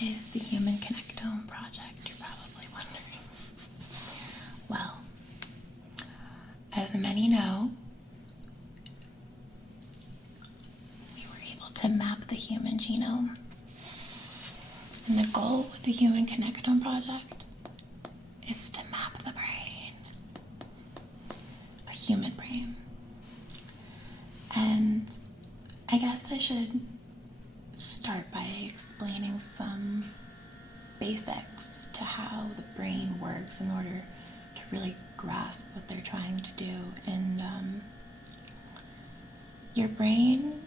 is the Human Connectome project, you're probably wondering? Well, as many know, we were able to map the human genome. And the goal with the Human Connectome project is to map the brain, a human brain. And I guess I should start by explaining some basics to how the brain works in order to really grasp what they're trying to do. And your brain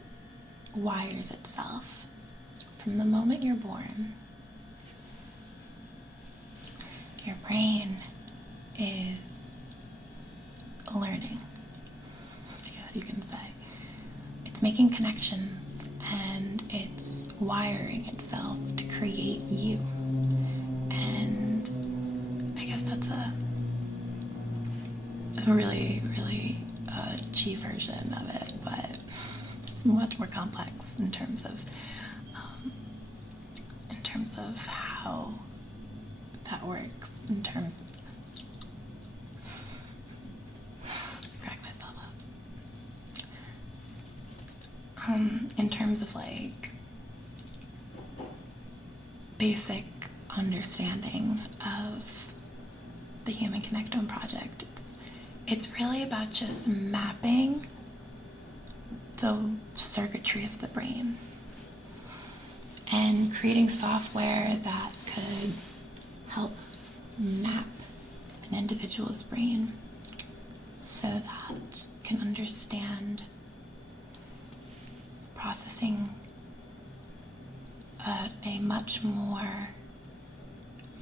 wires itself from the moment you're born. Your brain is learning, I guess you can say. It's making connections and it's wiring itself to create you. And I guess that's a really, really cheap version of it, but it's much more complex in terms of how that works, in terms of crack myself up. In terms of like basic understanding of the Human Connectome project, it's really about just mapping the circuitry of the brain and creating software that could help map an individual's brain so that it can understand processing at a much more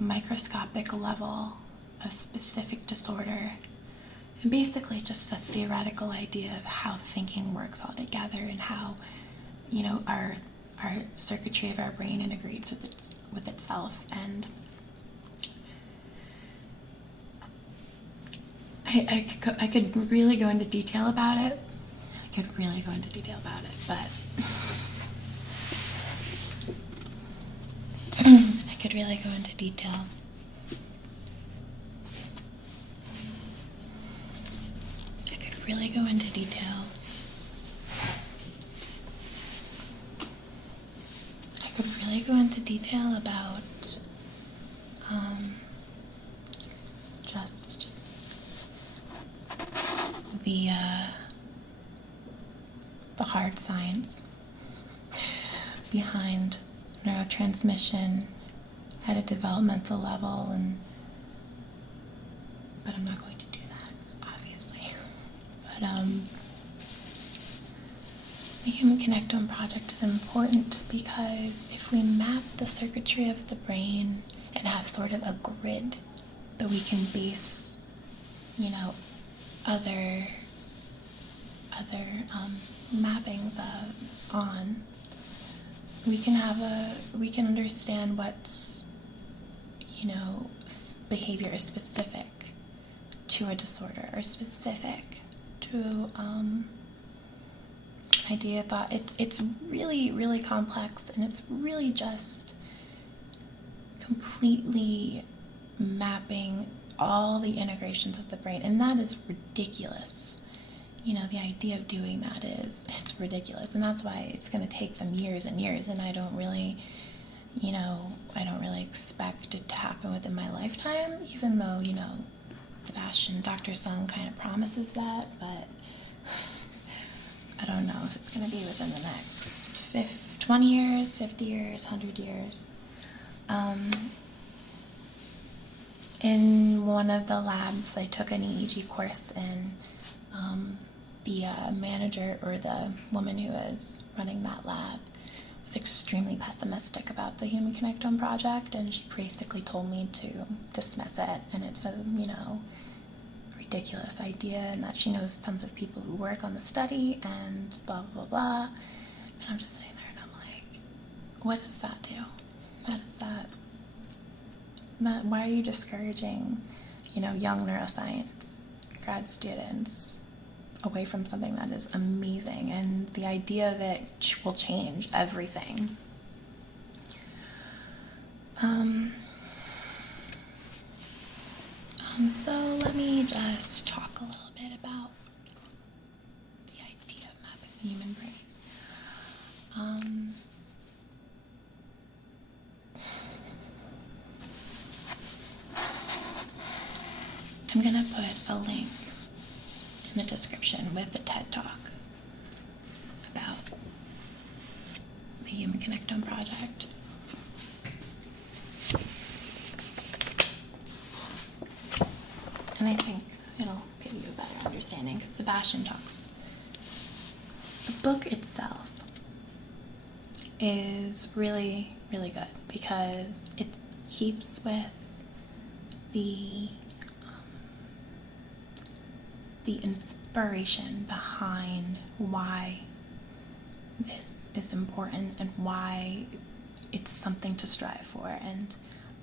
microscopic level a specific disorder, and basically just a theoretical idea of how thinking works all together and how, you know, our circuitry of our brain integrates with itself. And I could really go into detail about it. But I could really go into detail. About just the hard science behind neurotransmission at a developmental level, but I'm not going to do that, obviously. But the Human Connectome project is important because if we map the circuitry of the brain and have sort of a grid that we can base, you know, other mappings on, we can understand what's, you know, behavior is specific to a disorder or specific to idea, thought. It's really, really complex, and it's really just completely mapping all the integrations of the brain, and that is ridiculous. You know, the idea of doing that it's ridiculous, and that's why it's going to take them years and years, and I don't really expect it to happen within my lifetime, even though, you know, Dr. Sung kind of promises that, but I don't know if it's going to be within the next 20 years, 50 years, 100 years. In one of the labs I took an EEG course in, the manager, or the woman who was running that lab, was extremely pessimistic about the Human Connectome project, and she basically told me to dismiss it, and it's a, you know, ridiculous idea, and that she knows tons of people who work on the study, and blah, blah, blah. And I'm just sitting there, and I'm like, what does that do? Why are you discouraging, you know, young neuroscience grad students away from something that is amazing, and the idea of it will change everything? Um, so let me just talk a little bit about the idea of mapping the human brain. I'm going to put a link in the description with the TED Talk about the Human Connectome Project. And I think it'll give you a better understanding, because Sebastian talks. The book itself is really, really good because it keeps with the inspiration behind why this is important and why it's something to strive for. And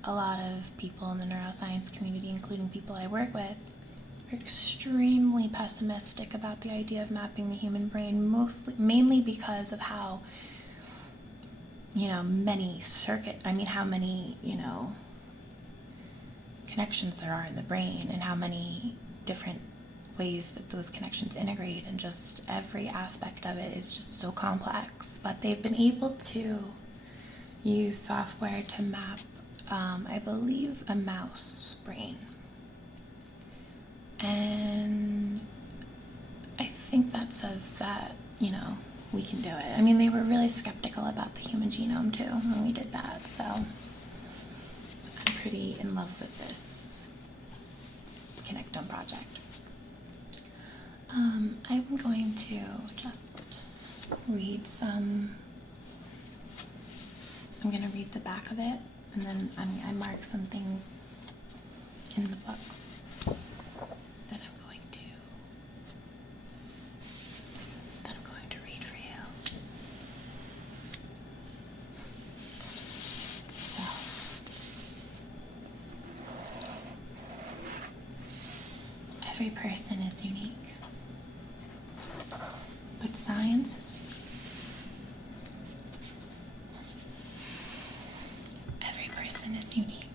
a lot of people in the neuroscience community, including people I work with, are extremely pessimistic about the idea of mapping the human brain, mainly because of how, how many connections there are in the brain, and how many different ways that those connections integrate, and just every aspect of it is just so complex. But they've been able to use software to map, I believe, a mouse brain. And I think that says that, we can do it. I mean, they were really skeptical about the human genome too when we did that, so I'm pretty in love with this Connectome project. I'm going to just read I'm going to read the back of it, and then I mark some things in the book that I'm going to read for you. So, every person is unique, but science is unique.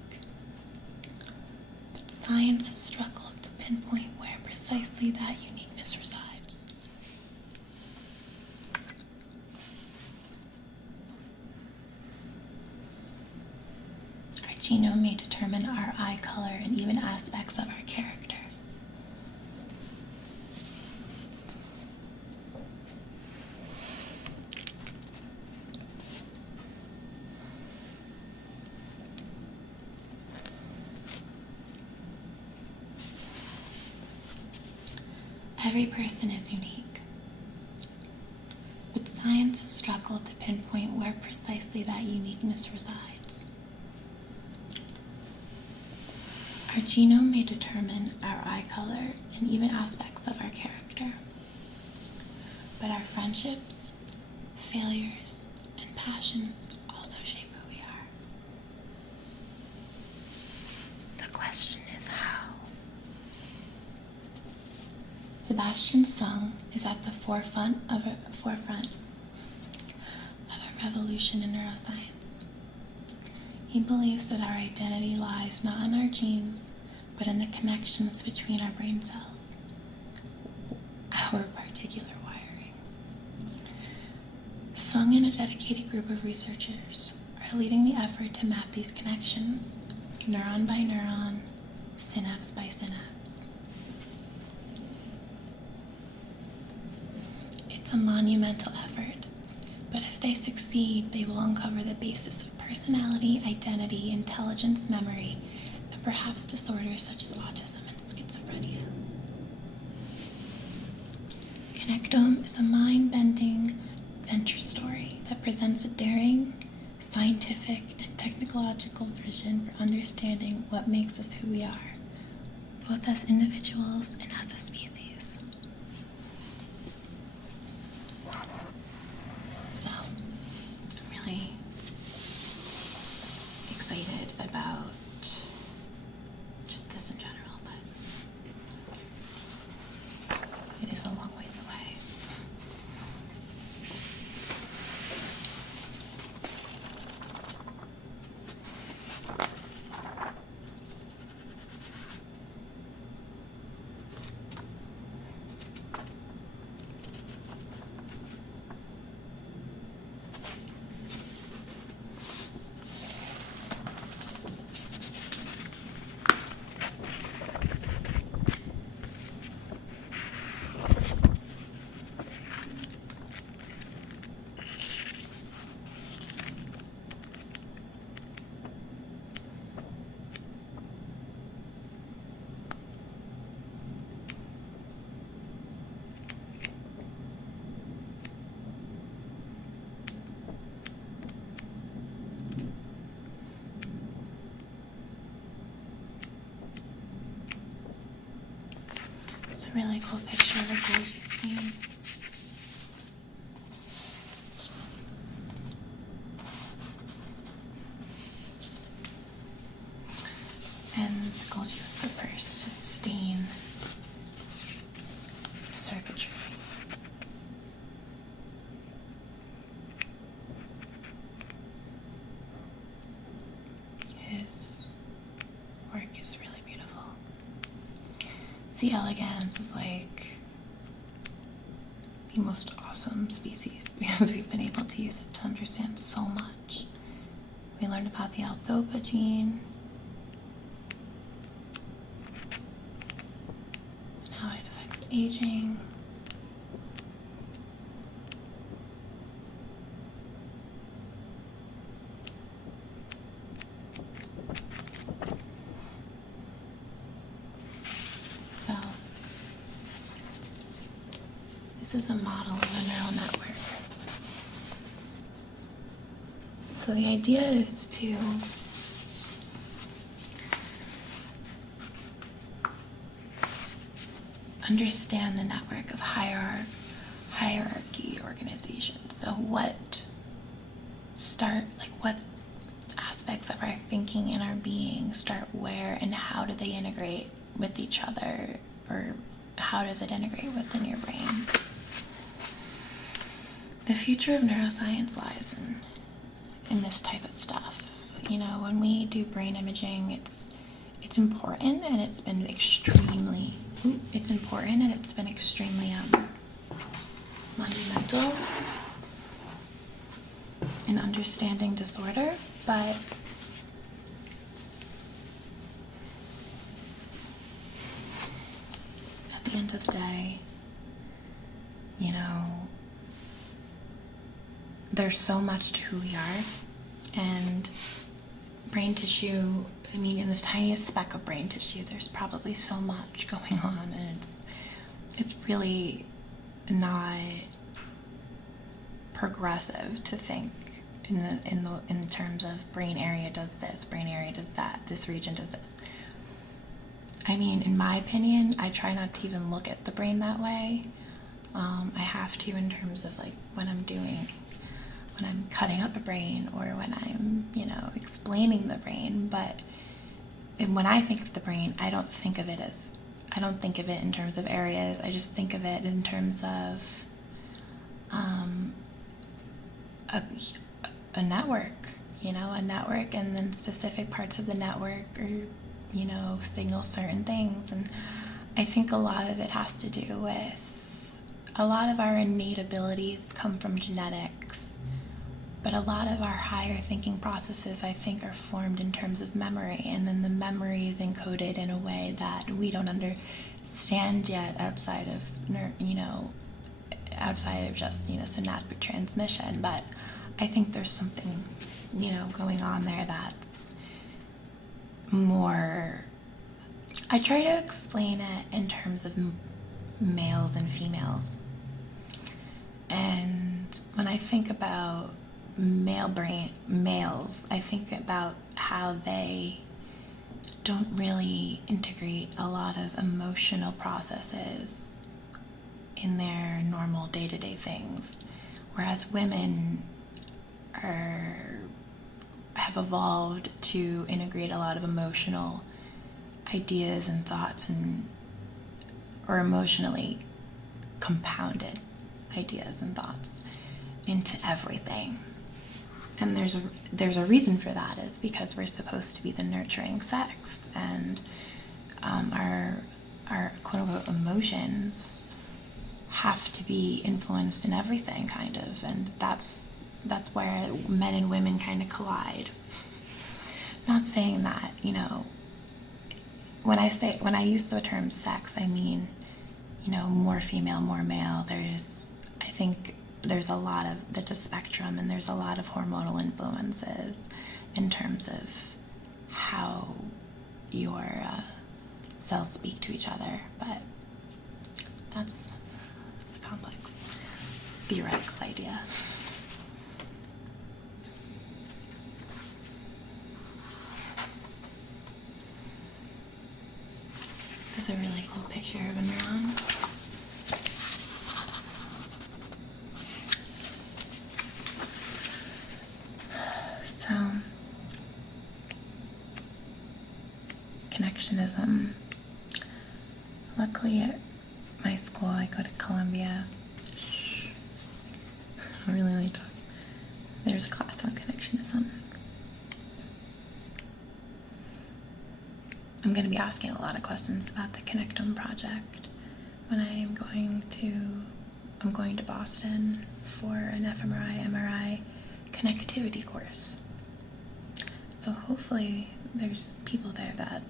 But science has struggled to pinpoint where precisely that uniqueness resides. Our genome may determine our eye color and even aspects of our character. Every person is unique, but science has struggled to pinpoint where precisely that uniqueness resides. Our genome may determine our eye color and even aspects of our character, but our friendships, failures, and passions also shape who we are. The question is how. Sebastian Sung is at the forefront of a revolution in neuroscience. He believes that our identity lies not in our genes, but in the connections between our brain cells, our particular wiring. Sung and a dedicated group of researchers are leading the effort to map these connections, neuron by neuron, synapse by synapse. It's a monumental effort, but if they succeed, they will uncover the basis of personality, identity, intelligence, memory, and perhaps disorders such as autism and schizophrenia. Connectome is a mind-bending venture story that presents a daring, scientific, and technological vision for understanding what makes us who we are, both as individuals and as a species. So, I'm really excited about just this in general, but it is a long ways away. a really cool picture of a Golgi stain. And Golgi was the first to stain circuitry. His work is really beautiful. C. elegans is like the most awesome species because we've been able to use it to understand so much. We learned about the aldopa gene, how it affects aging. So, this is a model of a neural network. So the idea is to understand the network of hierarchy organizations. So what aspects of our thinking and our being start where, and how do they integrate with each other, or how does it integrate within your brain? The future of neuroscience lies in this type of stuff. You know, when we do brain imaging, it's important, and it's been extremely monumental in understanding disorder, but at the end of the day, you know, there's so much to who we are, and brain tissue, I mean, in the tiniest speck of brain tissue, there's probably so much going on, and it's really not progressive to think in terms of brain area does this, brain area does that, this region does this. I mean, in my opinion, I try not to even look at the brain that way. I have to in terms of like when I'm cutting up a brain, or when I'm, you know, explaining the brain. But when I think of the brain, I don't think of it in terms of areas. I just think of it in terms of a network, you know, a network, and then specific parts of the network, or, you know, signal certain things. And I think a lot of it has to do with a lot of our innate abilities come from genetics. But a lot of our higher thinking processes, I think, are formed in terms of memory, and then the memory is encoded in a way that we don't understand yet outside of just, you know, synaptic transmission. But I think there's something, you know, going on there that's more. I try to explain it in terms of males and females, and when I think about males, I think about how they don't really integrate a lot of emotional processes in their normal day-to-day things, whereas women have evolved to integrate a lot of emotional ideas and thoughts, or emotionally compounded ideas and thoughts into everything. And there's a reason for that, is because we're supposed to be the nurturing sex, and our quote-unquote emotions have to be influenced in everything, kind of, and that's where men and women kind of collide. Not saying that, you know, when I use the term sex, I mean, you know, more female, more male. I think there's a lot of that's a spectrum, and there's a lot of hormonal influences in terms of how your cells speak to each other, but that's a complex theoretical idea. This is a really cool picture of a neuron. Connectionism. Luckily at my school, I go to Columbia. I don't really like talking. There's a class on Connectionism. I'm going to be asking a lot of questions about the Connectome project when I'm going to Boston for an fMRI, MRI connectivity course. So hopefully there's people there that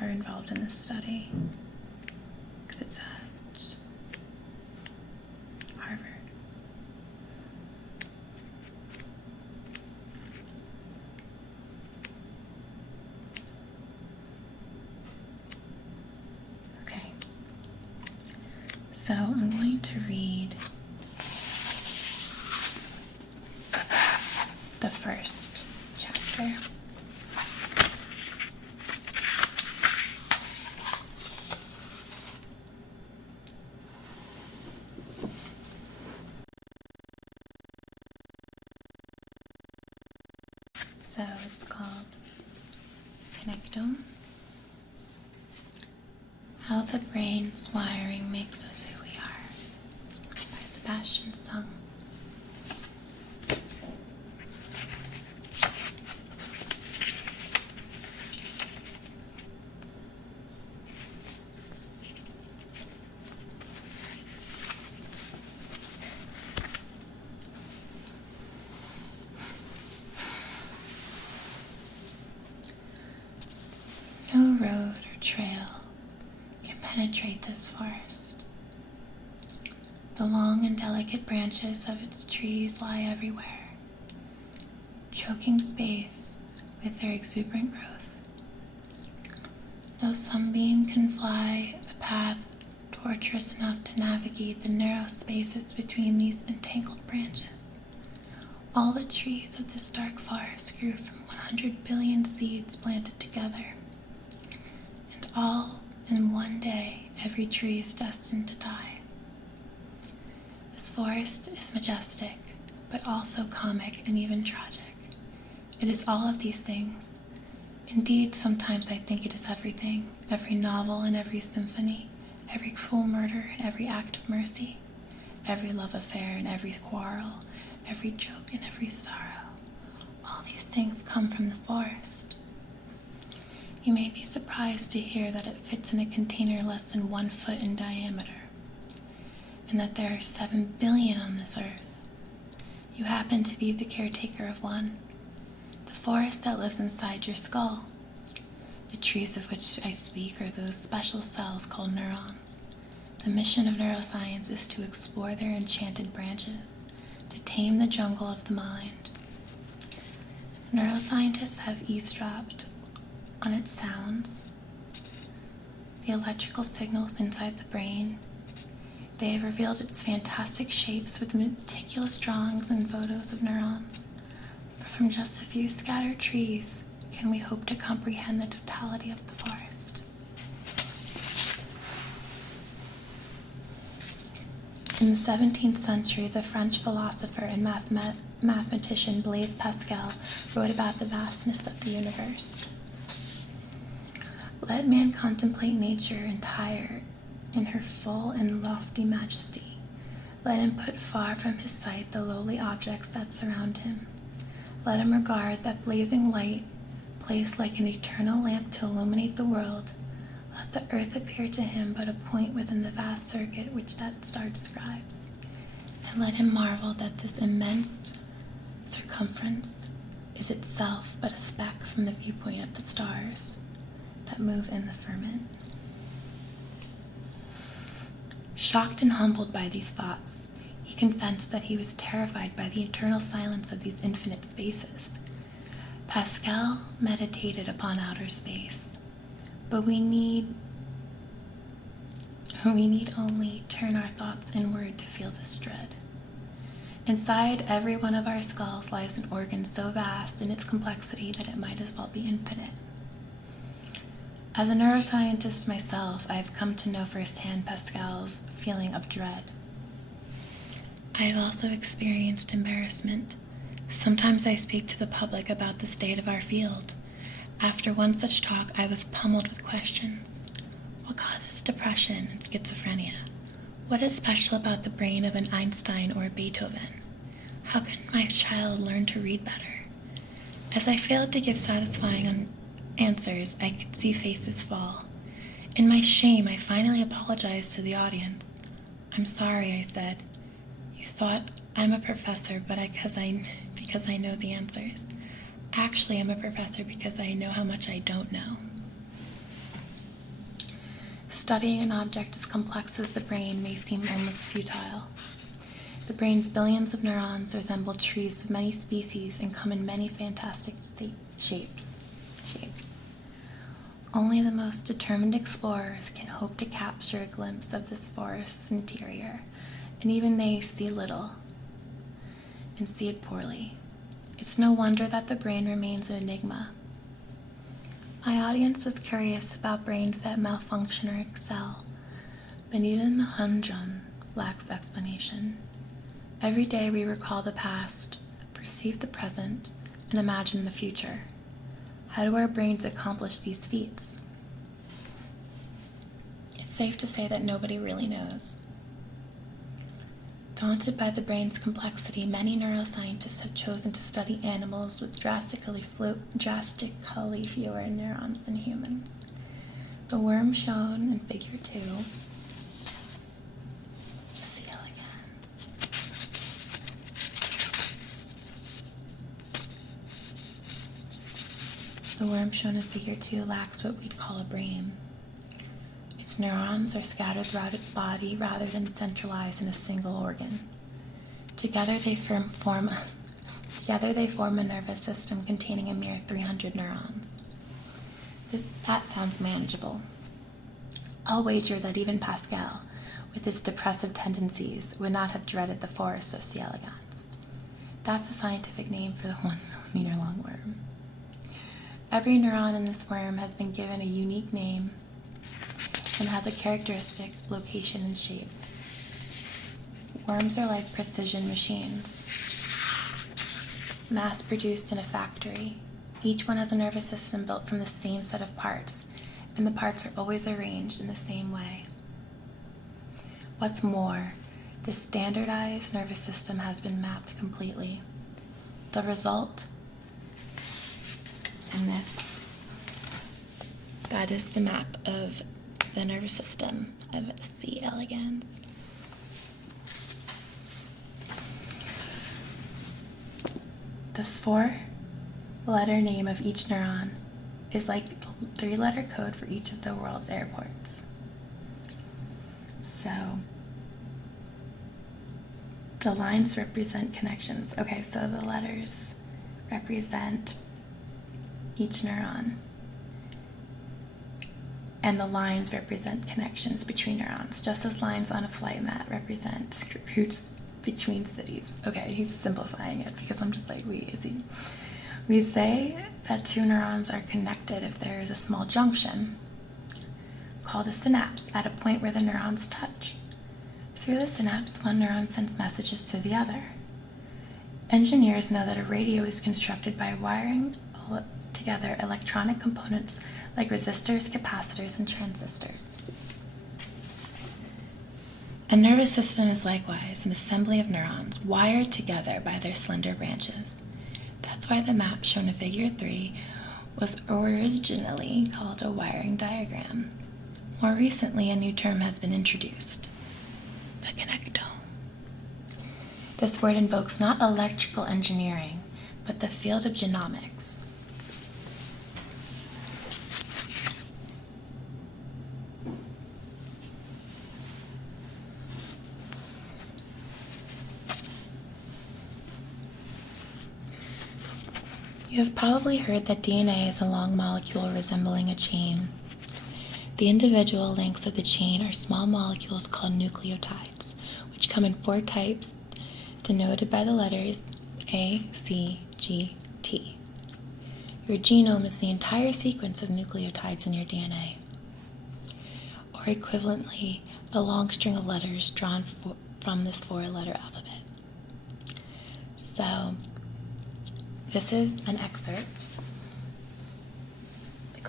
are involved in this study, because it's at Harvard. Okay, so I'm going to read the first chapter. So it's called Connectome: How the Brain's Wiring Makes Us Who We Are, by Sebastian Sung. No road or trail can penetrate this forest. The long and delicate branches of its trees lie everywhere, choking space with their exuberant growth. No sunbeam can fly a path tortuous enough to navigate the narrow spaces between these entangled branches. All the trees of this dark forest grew from 100 billion seeds planted together. All in one day, every tree is destined to die. This forest is majestic, but also comic and even tragic. It is all of these things. Indeed, sometimes I think it is everything, every novel and every symphony, every cruel murder and every act of mercy, every love affair and every quarrel, every joke and every sorrow. All these things come from the forest. You may be surprised to hear that it fits in a container less than 1 foot in diameter, and that there are 7 billion on this earth. You happen to be the caretaker of one, the forest that lives inside your skull. The trees of which I speak are those special cells called neurons. The mission of neuroscience is to explore their enchanted branches, to tame the jungle of the mind. Neuroscientists have eavesdropped on its sounds, the electrical signals inside the brain. They have revealed its fantastic shapes with meticulous drawings and photos of neurons. But from just a few scattered trees can we hope to comprehend the totality of the forest. In the 17th century, the French philosopher and mathematician Blaise Pascal wrote about the vastness of the universe. Let man contemplate nature entire in her full and lofty majesty. Let him put far from his sight the lowly objects that surround him. Let him regard that blazing light, placed like an eternal lamp to illuminate the world. Let the earth appear to him but a point within the vast circuit which that star describes. And let him marvel that this immense circumference is itself but a speck from the viewpoint of the stars that move in the firmament. Shocked and humbled by these thoughts, he confessed that he was terrified by the eternal silence of these infinite spaces. Pascal meditated upon outer space, but we need only turn our thoughts inward to feel this dread. Inside every one of our skulls lies an organ so vast in its complexity that it might as well be infinite. As a neuroscientist myself, I have come to know firsthand Pascal's feeling of dread. I have also experienced embarrassment. Sometimes I speak to the public about the state of our field. After one such talk, I was pummeled with questions. What causes depression and schizophrenia? What is special about the brain of an Einstein or a Beethoven? How can my child learn to read better? As I failed to give satisfying answers, I could see faces fall. In my shame, I finally apologized to the audience. I'm sorry, I said. You thought I'm a professor, but because I know the answers. Actually, I'm a professor because I know how much I don't know. Studying an object as complex as the brain may seem almost futile. The brain's billions of neurons resemble trees of many species and come in many fantastic shapes. Only the most determined explorers can hope to capture a glimpse of this forest's interior, and even they see little and see it poorly. It's no wonder that the brain remains an enigma. My audience was curious about brains that malfunction or excel, but even the humdrum lacks explanation. Every day we recall the past, perceive the present, and imagine the future. How do our brains accomplish these feats? It's safe to say that nobody really knows. Daunted by the brain's complexity, many neuroscientists have chosen to study animals with drastically fewer neurons than humans. The worm shown in Figure 2, C. elegans, the worm shown in Figure 2 lacks what we'd call a brain. Its neurons are scattered throughout its body rather than centralized in a single organ. Together they form a nervous system containing a mere 300 neurons. That sounds manageable. I'll wager that even Pascal, with its depressive tendencies, would not have dreaded the forest of C. elegans. That's the scientific name for the 1 millimeter long worm. Every neuron in this worm has been given a unique name and has a characteristic location and shape. Worms are like precision machines, mass-produced in a factory. Each one has a nervous system built from the same set of parts, and the parts are always arranged in the same way. What's more, this standardized nervous system has been mapped completely. The result? In this. That is the map of the nervous system of C. elegans. This 4-letter name of each neuron is like the 3-letter code for each of the world's airports. So, the lines represent connections. Okay, so the letters represent each neuron, and the lines represent connections between neurons, just as lines on a flight mat represent routes between cities. Okay, he's simplifying it because I'm just like, wait, is he? We say that 2 neurons are connected if there is a small junction, called a synapse, at a point where the neurons touch. Through the synapse, one neuron sends messages to the other. Engineers know that a radio is constructed by wiring together electronic components like resistors, capacitors, and transistors. A nervous system is likewise an assembly of neurons wired together by their slender branches. That's why the map shown in Figure 3 was originally called a wiring diagram. More recently, a new term has been introduced, the connectome. This word invokes not electrical engineering, but the field of genomics. You have probably heard that DNA is a long molecule resembling a chain. The individual links of the chain are small molecules called nucleotides, which come in 4 types, denoted by the letters A, C, G, T. Your genome is the entire sequence of nucleotides in your DNA, or equivalently, a long string of letters drawn from this 4-letter alphabet. So, this is an excerpt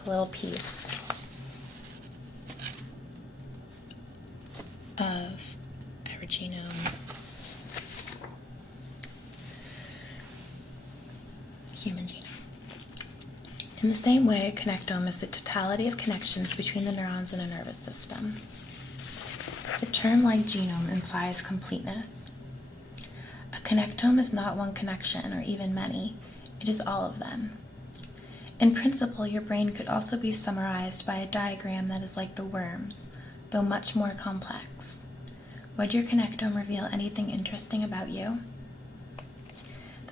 a little piece of our genome. Human genome. In the same way, a connectome is the totality of connections between the neurons in a nervous system. The term, like genome, implies completeness. A connectome is not one connection or even many, it is all of them. In principle, your brain could also be summarized by a diagram that is like the worm's, though much more complex. Would your connectome reveal anything interesting about you?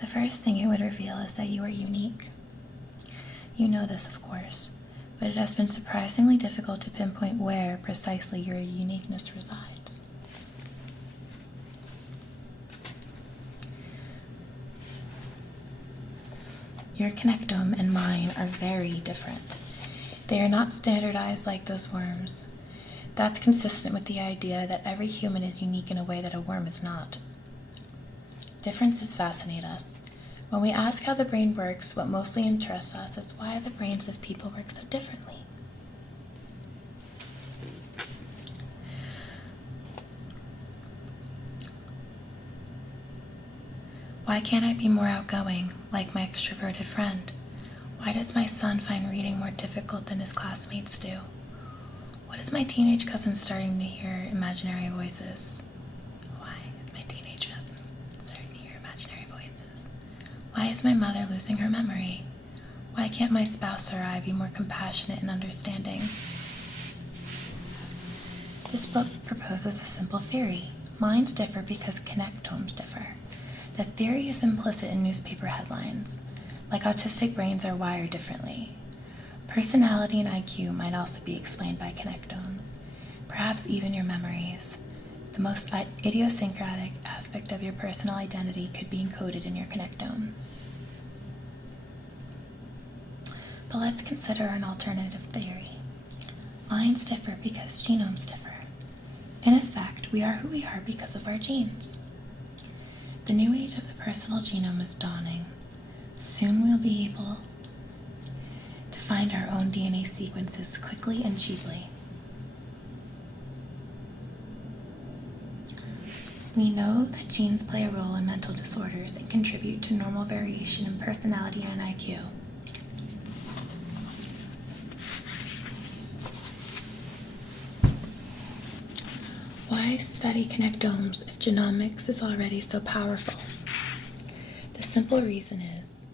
The first thing it would reveal is that you are unique. You know this, of course, but it has been surprisingly difficult to pinpoint where precisely your uniqueness resides. Your connectome and mine are very different. They are not standardized like those worms. That's consistent with the idea that every human is unique in a way that a worm is not. Differences fascinate us. When we ask how the brain works, what mostly interests us is why the brains of people work so differently. Why can't I be more outgoing, like my extroverted friend? Why does my son find reading more difficult than his classmates do? What is my teenage cousin starting to hear imaginary voices? Why is my teenage cousin starting to hear imaginary voices? Why is my mother losing her memory? Why can't my spouse or I be more compassionate and understanding? This book proposes a simple theory. Minds differ because connectomes differ. The theory is implicit in newspaper headlines. Like autistic brains are wired differently. Personality and IQ might also be explained by connectomes, perhaps even your memories. The most idiosyncratic aspect of your personal identity could be encoded in your connectome. But let's consider an alternative theory. Minds differ because genomes differ. In effect, we are who we are because of our genes. The new age of the personal genome is dawning. Soon we'll be able to find our own DNA sequences quickly and cheaply. We know that genes play a role in mental disorders and contribute to normal variation in personality and IQ. Why study connectomes if genomics is already so powerful? The simple reason is,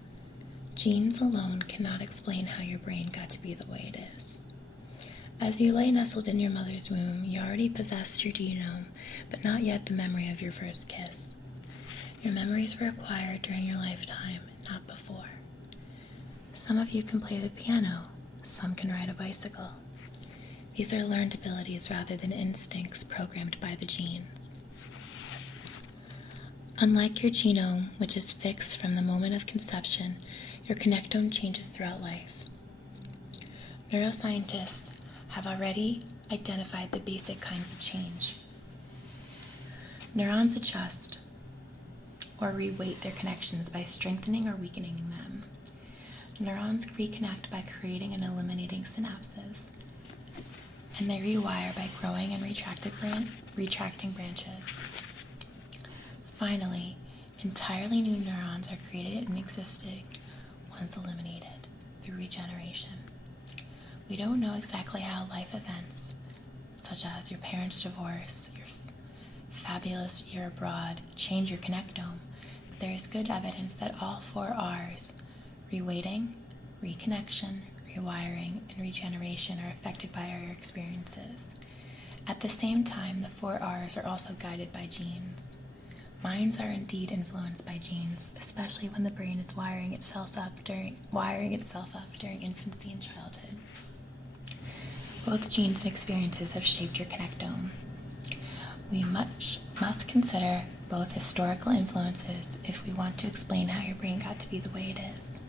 genes alone cannot explain how your brain got to be the way it is. As you lay nestled in your mother's womb, you already possessed your genome, but not yet the memory of your first kiss. Your memories were acquired during your lifetime, not before. Some of you can play the piano, some can ride a bicycle. These are learned abilities rather than instincts programmed by the genes. Unlike your genome, which is fixed from the moment of conception, your connectome changes throughout life. Neuroscientists have already identified the basic kinds of change. Neurons adjust or reweight their connections by strengthening or weakening them. Neurons reconnect by creating and eliminating synapses. And they rewire by growing and retracting branches. Finally, entirely new neurons are created and existing once eliminated through regeneration. We don't know exactly how life events, such as your parents' divorce, your fabulous year abroad, change your connectome, but there is good evidence that all 4 R's, reweighting, reconnection, rewiring, and regeneration, are affected by our experiences. At the same time, the 4 R's are also guided by genes. Minds are indeed influenced by genes, especially when the brain is wiring itself up during infancy and childhood. Both genes and experiences have shaped your connectome. We must consider both historical influences if we want to explain how your brain got to be the way it is.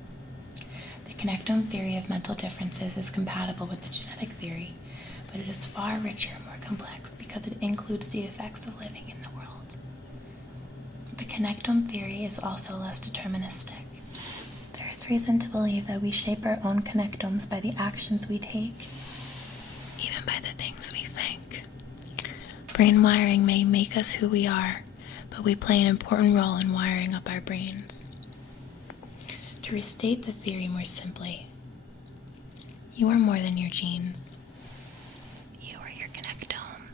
The connectome theory of mental differences is compatible with the genetic theory, but it is far richer and more complex because it includes the effects of living in the world. The connectome theory is also less deterministic. There is There's reason to believe that we shape our own connectomes by the actions we take, even by the things we think. Brain wiring may make us who we are, but we play an important role in wiring up our brains. To restate the theory more simply, you are more than your genes. You are your connectome.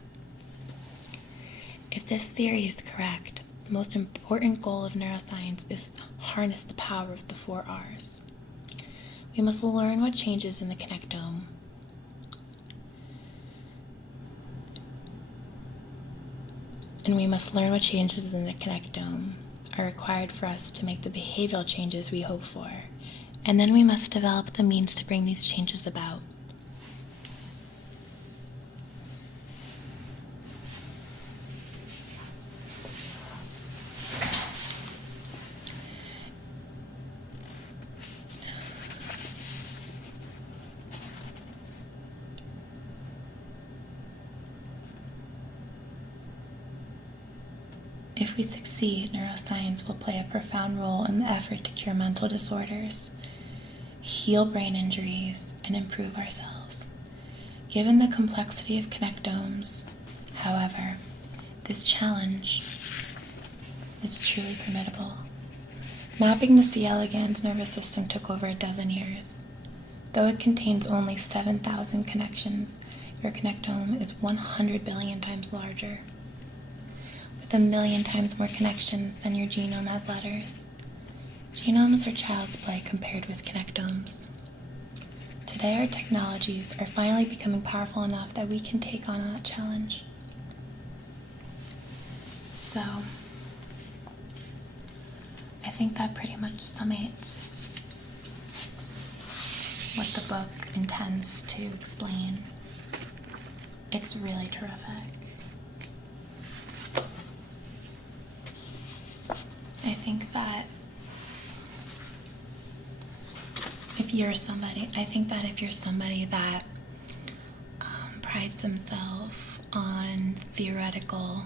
If this theory is correct, the most important goal of neuroscience is to harness the power of the 4 R's. We must learn what changes in the connectome. And we must learn what changes in the connectome are required for us to make the behavioral changes we hope for. And then we must develop the means to bring these changes about. If we succeed, neuroscience will play a profound role in the effort to cure mental disorders, heal brain injuries, and improve ourselves. Given the complexity of connectomes, however, this challenge is truly formidable. Mapping the C. elegans nervous system took over a dozen years. Though it contains only 7,000 connections, your connectome is 100 billion times larger, with 1 million times more connections than your genome has letters. Genomes are child's play compared with connectomes. Today, our technologies are finally becoming powerful enough that we can take on that challenge. So, I think that pretty much summates what the book intends to explain. It's really terrific. I think that if you're somebody that prides themselves on theoretical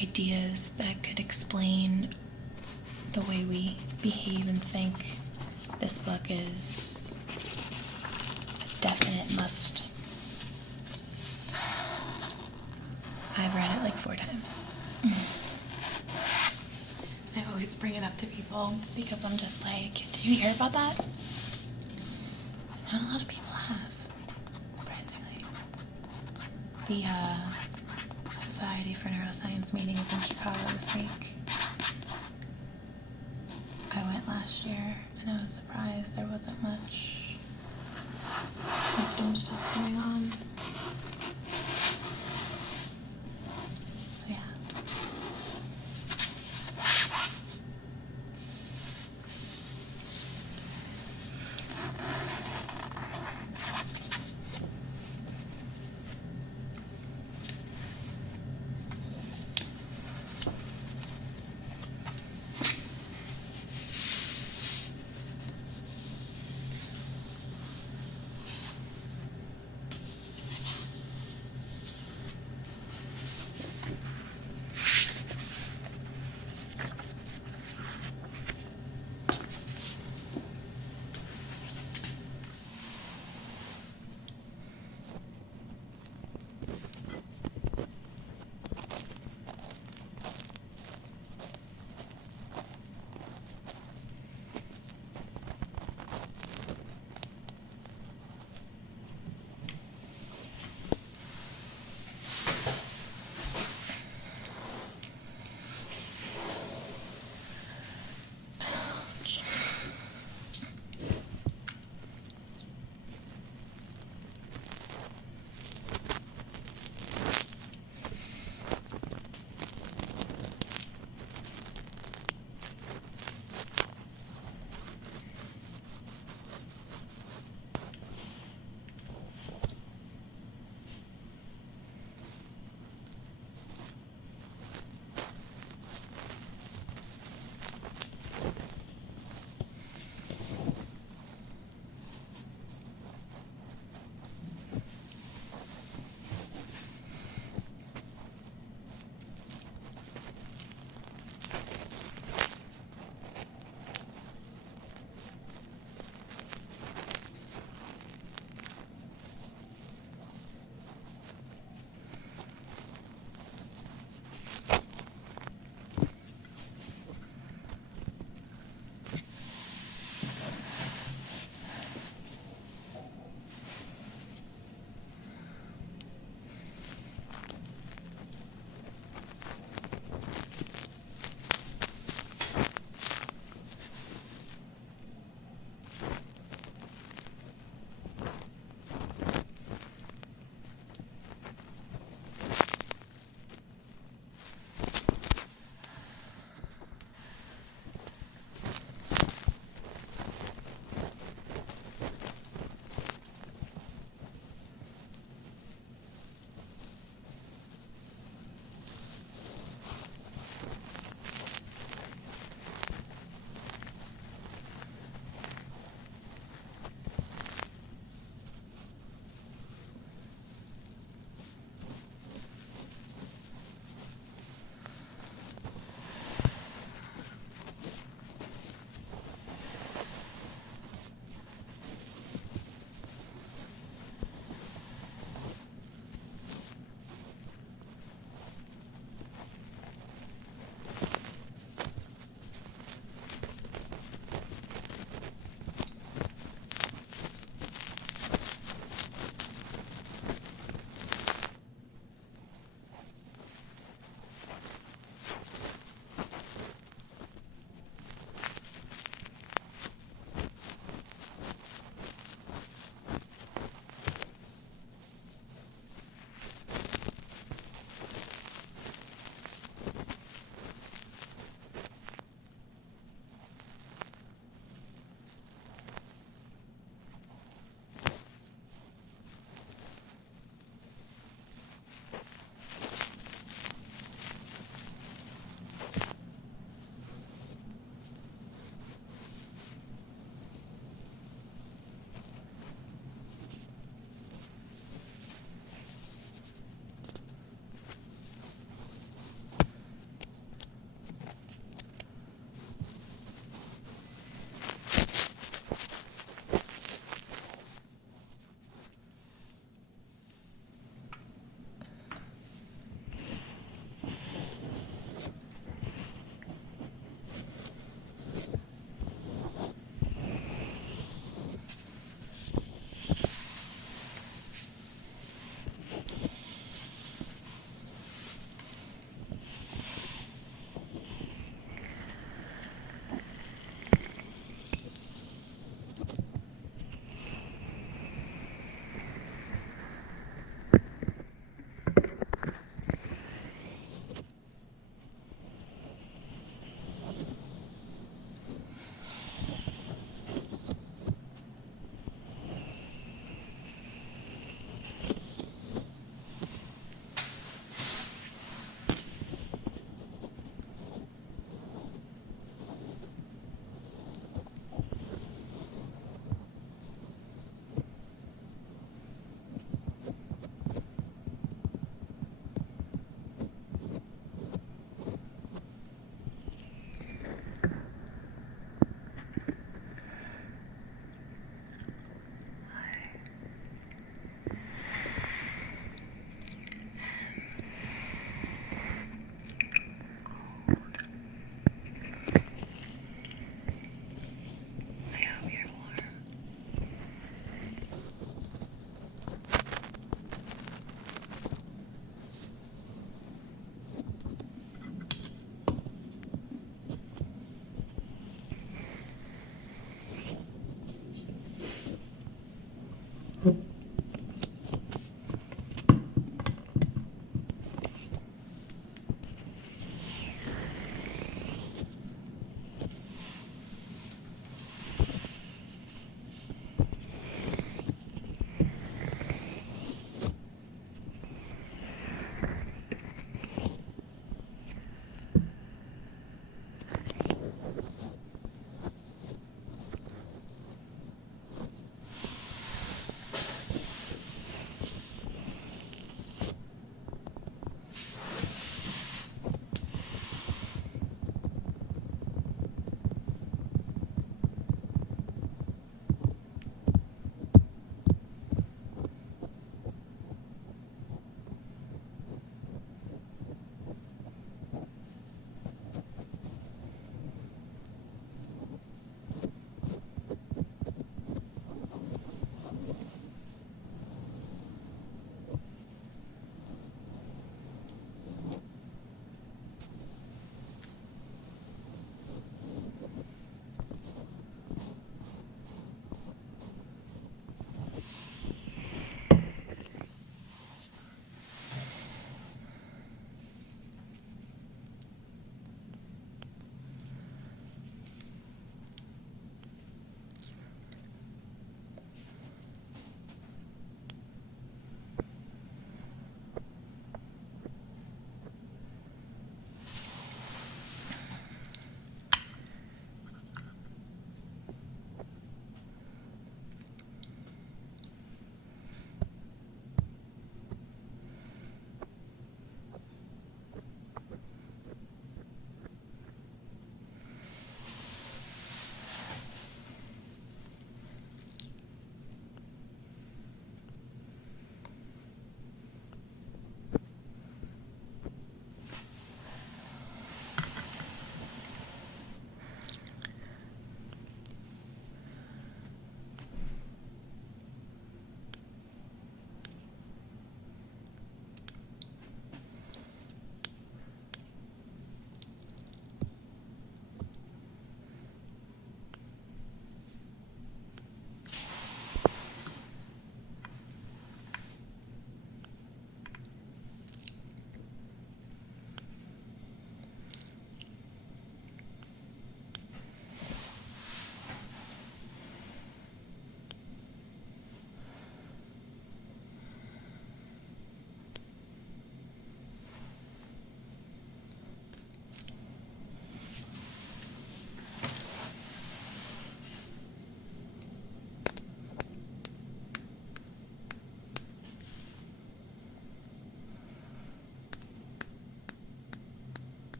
ideas that could explain the way we behave and think, this book is a definite must. I've read it like 4 times. I always bring it up to people because I'm just like, did you hear about that? Not a lot of people have, surprisingly. The Society for Neuroscience meeting is in Chicago this week. I went last year and I was surprised there wasn't much connectome stuff going on.